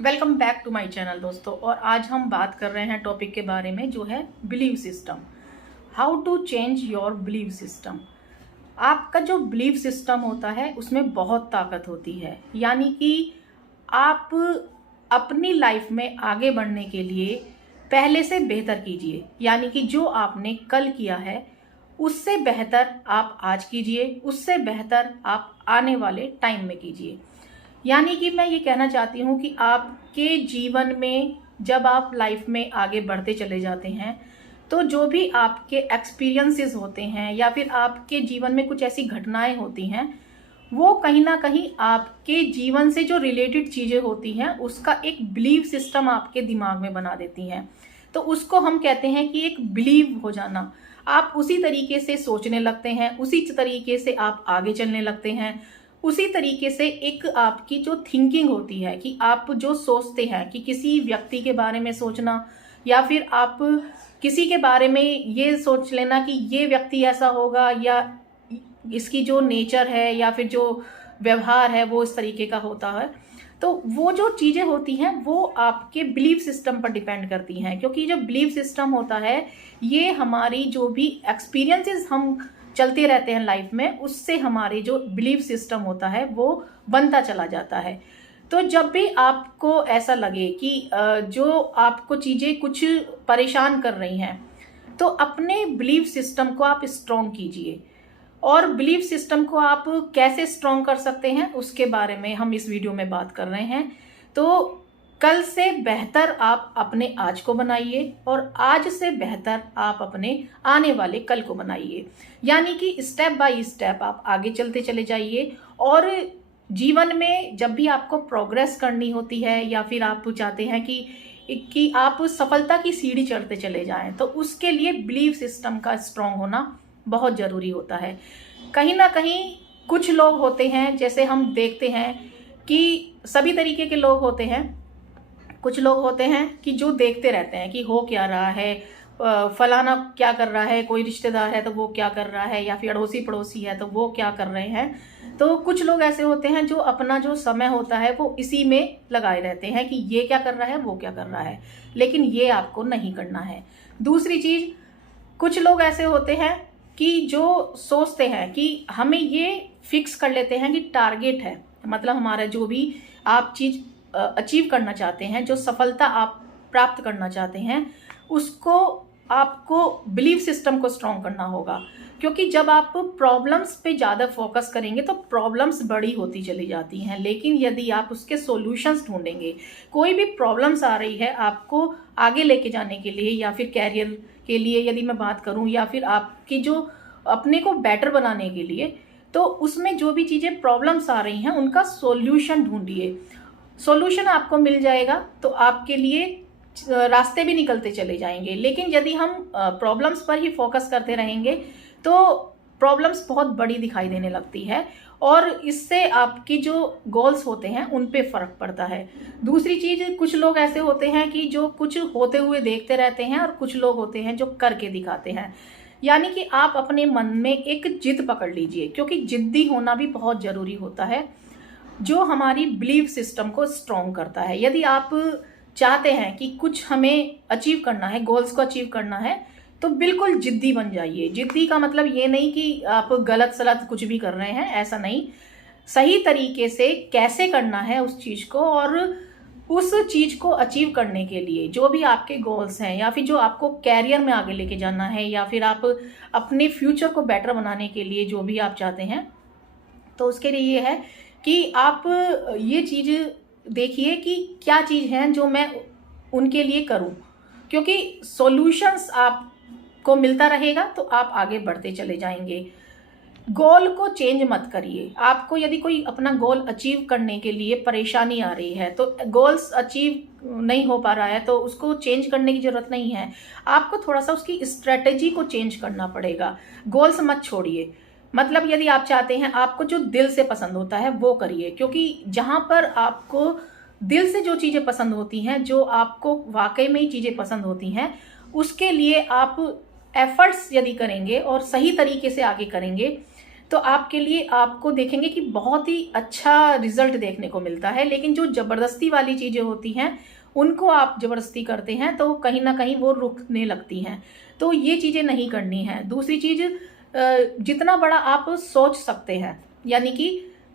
Welcome back to my channel दोस्तों। और आज हम बात कर रहे हैं टॉपिक के बारे में जो है believe system. How to change your believe system. आपका जो बिलीव सिस्टम होता है उसमें बहुत ताकत होती है, यानी कि आप अपनी लाइफ में आगे बढ़ने के लिए पहले से बेहतर कीजिए, यानी कि जो आपने कल किया है उससे बेहतर आप आज कीजिए, उससे बेहतर आप आने वाले टाइम में कीजिए। यानी कि मैं ये कहना चाहती हूँ कि आपके जीवन में जब आप लाइफ में आगे बढ़ते चले जाते हैं तो जो भी आपके एक्सपीरियंसेस होते हैं या फिर आपके जीवन में कुछ ऐसी घटनाएं होती हैं, वो कहीं ना कहीं आपके जीवन से जो रिलेटेड चीज़ें होती हैं उसका एक बिलीव सिस्टम आपके दिमाग में बना देती हैं। तो उसको हम कहते हैं कि एक बिलीव हो जाना। आप उसी तरीके से सोचने लगते हैं, उसी तरीके से आप आगे चलने लगते हैं, उसी तरीके से एक आपकी जो थिंकिंग होती है कि आप जो सोचते हैं कि किसी व्यक्ति के बारे में सोचना या फिर आप किसी के बारे में ये सोच लेना कि ये व्यक्ति ऐसा होगा या इसकी जो नेचर है या फिर जो व्यवहार है वो इस तरीके का होता है। तो वो जो चीज़ें होती हैं वो आपके बिलीफ सिस्टम पर डिपेंड करती हैं, क्योंकि जो बिलीफ सिस्टम होता है ये हमारी जो भी एक्सपीरियंसेस हम चलते रहते हैं लाइफ में, उससे हमारे जो बिलीफ सिस्टम होता है वो बनता चला जाता है। तो जब भी आपको ऐसा लगे कि जो आपको चीज़ें कुछ परेशान कर रही हैं तो अपने बिलीफ सिस्टम को आप स्ट्रॉन्ग कीजिए। और बिलीफ सिस्टम को आप कैसे स्ट्रॉन्ग कर सकते हैं उसके बारे में हम इस वीडियो में बात कर रहे हैं। तो कल से बेहतर आप अपने आज को बनाइए और आज से बेहतर आप अपने आने वाले कल को बनाइए। यानी कि स्टेप बाय स्टेप आप आगे चलते चले जाइए। और जीवन में जब भी आपको प्रोग्रेस करनी होती है या फिर आप चाहते हैं कि आप सफलता की सीढ़ी चढ़ते चले जाएं, तो उसके लिए बिलीव सिस्टम का स्ट्रॉन्ग होना बहुत ज़रूरी होता है। कहीं ना कहीं कुछ लोग होते हैं, जैसे हम देखते हैं कि सभी तरीके के लोग होते हैं। कुछ लोग होते हैं कि जो देखते रहते हैं कि हो क्या रहा है, फलाना क्या कर रहा है, कोई रिश्तेदार है तो वो क्या कर रहा है, या फिर अड़ोसी पड़ोसी है तो वो क्या कर रहे हैं। तो कुछ लोग ऐसे होते हैं जो अपना जो समय होता है वो इसी में लगाए रहते हैं कि ये क्या कर रहा है, वो क्या कर रहा है, लेकिन ये आपको नहीं करना है। दूसरी चीज़, कुछ लोग ऐसे होते हैं कि जो सोचते हैं कि हमें ये फिक्स कर लेते हैं कि टारगेट है, मतलब हमारा जो भी आप चीज़ अचीव करना चाहते हैं, जो सफलता आप प्राप्त करना चाहते हैं, उसको आपको बिलीव सिस्टम को स्ट्रॉन्ग करना होगा। क्योंकि जब आप प्रॉब्लम्स पे ज़्यादा फोकस करेंगे तो प्रॉब्लम्स बड़ी होती चली जाती हैं, लेकिन यदि आप उसके सॉल्यूशंस ढूंढेंगे, कोई भी प्रॉब्लम्स आ रही है आपको आगे लेके जाने के लिए या फिर कैरियर के लिए यदि मैं बात करूं, या फिर आपकी जो अपने को बेटर बनाने के लिए, तो उसमें जो भी चीज़ें प्रॉब्लम्स आ रही हैं उनका सॉल्यूशन ढूंढिए। सॉल्यूशन आपको मिल जाएगा तो आपके लिए रास्ते भी निकलते चले जाएंगे। लेकिन यदि हम प्रॉब्लम्स पर ही फोकस करते रहेंगे तो प्रॉब्लम्स बहुत बड़ी दिखाई देने लगती है और इससे आपकी जो गोल्स होते हैं उन पे फर्क पड़ता है। दूसरी चीज़, कुछ लोग ऐसे होते हैं कि जो कुछ होते हुए देखते रहते हैं और कुछ लोग होते हैं जो करके दिखाते हैं। यानी कि आप अपने मन में एक जिद पकड़ लीजिए, क्योंकि जिद्दी होना भी बहुत ज़रूरी होता है, जो हमारी बिलीव सिस्टम को स्ट्रॉन्ग करता है। यदि आप चाहते हैं कि कुछ हमें अचीव करना है, गोल्स को अचीव करना है, तो बिल्कुल जिद्दी बन जाइए। जिद्दी का मतलब ये नहीं कि आप गलत सलत कुछ भी कर रहे हैं, ऐसा नहीं। सही तरीके से कैसे करना है उस चीज़ को, और उस चीज़ को अचीव करने के लिए जो भी आपके गोल्स हैं या फिर जो आपको कैरियर में आगे लेके जाना है या फिर आप अपने फ्यूचर को बेटर बनाने के लिए जो भी आप चाहते हैं, तो उसके लिए ये है कि आप ये चीज़ देखिए कि क्या चीज़ है जो मैं उनके लिए करूं। क्योंकि सॉल्यूशंस आपको मिलता रहेगा तो आप आगे बढ़ते चले जाएंगे। गोल को चेंज मत करिए। आपको यदि कोई अपना गोल अचीव करने के लिए परेशानी आ रही है, तो गोल्स अचीव नहीं हो पा रहा है, तो उसको चेंज करने की ज़रूरत नहीं है। आपको थोड़ा सा उसकी स्ट्रेटेजी को चेंज करना पड़ेगा। गोल्स मत छोड़िए। मतलब यदि आप चाहते हैं, आपको जो दिल से पसंद होता है वो करिए, क्योंकि जहाँ पर आपको दिल से जो चीज़ें पसंद होती हैं, जो आपको वाकई में ही चीज़ें पसंद होती हैं, उसके लिए आप एफर्ट्स यदि करेंगे और सही तरीके से आगे करेंगे तो आपके लिए आपको देखेंगे कि बहुत ही अच्छा रिजल्ट देखने को मिलता है। लेकिन जो ज़बरदस्ती वाली चीज़ें होती हैं उनको आप ज़बरदस्ती करते हैं तो कहीं ना कहीं वो रुकने लगती हैं। तो ये चीज़ें नहीं करनी है। दूसरी चीज़, जितना बड़ा आप सोच सकते हैं, यानी कि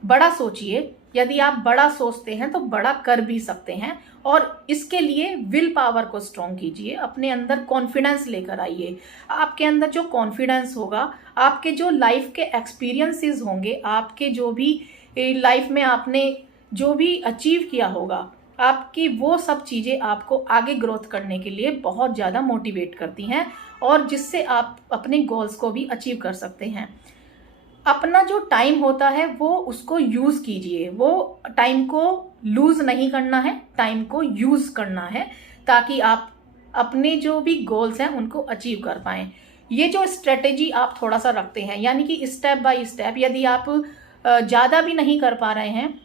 बड़ा सोचिए। यदि आप बड़ा सोचते हैं तो बड़ा कर भी सकते हैं। और इसके लिए विल पावर को स्ट्रॉन्ग कीजिए, अपने अंदर कॉन्फिडेंस लेकर आइए। आपके अंदर जो कॉन्फिडेंस होगा, आपके जो लाइफ के एक्सपीरियंसेस होंगे, आपके जो भी लाइफ में आपने जो भी अचीव किया होगा, आपकी वो सब चीज़ें आपको आगे ग्रोथ करने के लिए बहुत ज़्यादा मोटिवेट करती हैं और जिससे आप अपने गोल्स को भी अचीव कर सकते हैं। अपना जो टाइम होता है वो उसको यूज़ कीजिए। वो टाइम को लूज़ नहीं करना है, टाइम को यूज़ करना है ताकि आप अपने जो भी गोल्स हैं उनको अचीव कर पाएँ। ये जो स्ट्रेटेजी आप थोड़ा सा रखते हैं, यानी कि स्टेप बाय स्टेप, यदि आप ज़्यादा भी नहीं कर पा रहे हैं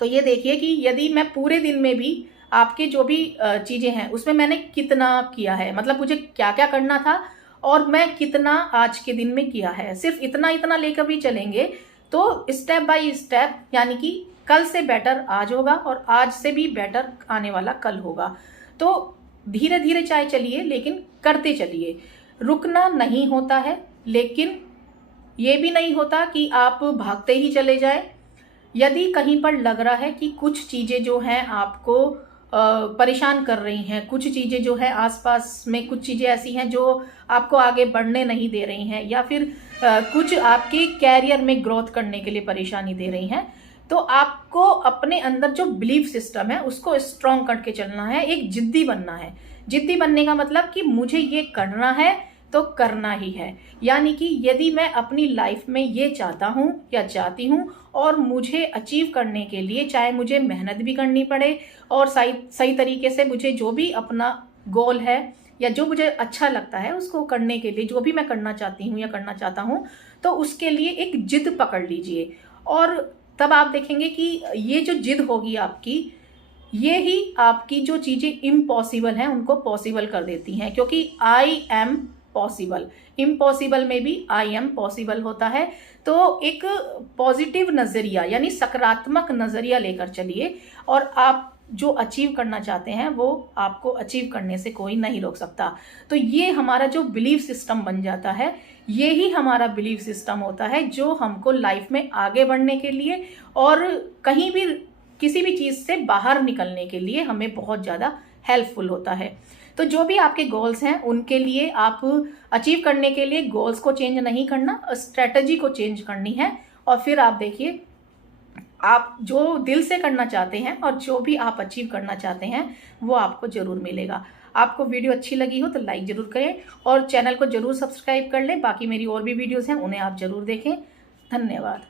तो ये देखिए कि यदि मैं पूरे दिन में भी आपके जो भी चीज़ें हैं उसमें मैंने कितना किया है, मतलब मुझे क्या क्या करना था और मैं कितना आज के दिन में किया है, सिर्फ इतना इतना लेकर भी चलेंगे तो स्टेप बाय स्टेप, यानी कि कल से बेटर आज होगा और आज से भी बेटर आने वाला कल होगा। तो धीरे धीरे चाहे चलिए लेकिन करते चलिए। रुकना नहीं होता है, लेकिन ये भी नहीं होता कि आप भागते ही चले जाए। यदि कहीं पर लग रहा है कि कुछ चीज़ें जो हैं आपको परेशान कर रही हैं, कुछ चीज़ें जो है आसपास में कुछ चीज़ें ऐसी हैं जो आपको आगे बढ़ने नहीं दे रही हैं, या फिर कुछ आपके कैरियर में ग्रोथ करने के लिए परेशानी दे रही हैं, तो आपको अपने अंदर जो बिलीफ सिस्टम है उसको स्ट्रॉन्ग करके चलना है। एक जिद्दी बनना है। जिद्दी बनने का मतलब कि मुझे ये करना है तो करना ही है। यानी कि यदि मैं अपनी लाइफ में ये चाहता हूँ या चाहती हूँ और मुझे अचीव करने के लिए चाहे मुझे मेहनत भी करनी पड़े और सही तरीके से मुझे जो भी अपना गोल है या जो मुझे अच्छा लगता है उसको करने के लिए, जो भी मैं करना चाहती हूँ या करना चाहता हूँ, तो उसके लिए एक जिद पकड़ लीजिए। और तब आप देखेंगे कि ये जो जिद होगी आपकी, ये ही आपकी जो चीज़ें इम्पॉसिबल हैं उनको पॉसिबल कर देती हैं। क्योंकि आई एम पॉसिबल, इम्पॉसिबल में भी आई एम पॉसिबल होता है। तो एक पॉजिटिव नज़रिया यानी सकारात्मक नज़रिया लेकर चलिए और आप जो अचीव करना चाहते हैं वो आपको अचीव करने से कोई नहीं रोक सकता। तो ये हमारा जो बिलीफ सिस्टम बन जाता है, ये ही हमारा बिलीफ सिस्टम होता है जो हमको लाइफ में आगे बढ़ने के लिए और कहीं भी किसी भी चीज़ से बाहर निकलने के लिए हमें बहुत ज़्यादा हेल्पफुल होता है। तो जो भी आपके गोल्स हैं उनके लिए आप अचीव करने के लिए गोल्स को चेंज नहीं करना, स्ट्रेटजी को चेंज करनी है। और फिर आप देखिए, आप जो दिल से करना चाहते हैं और जो भी आप अचीव करना चाहते हैं वो आपको ज़रूर मिलेगा। आपको वीडियो अच्छी लगी हो तो लाइक ज़रूर करें और चैनल को ज़रूर सब्सक्राइब कर लें। बाकी मेरी और भी वीडियोज़ हैं उन्हें आप ज़रूर देखें। धन्यवाद।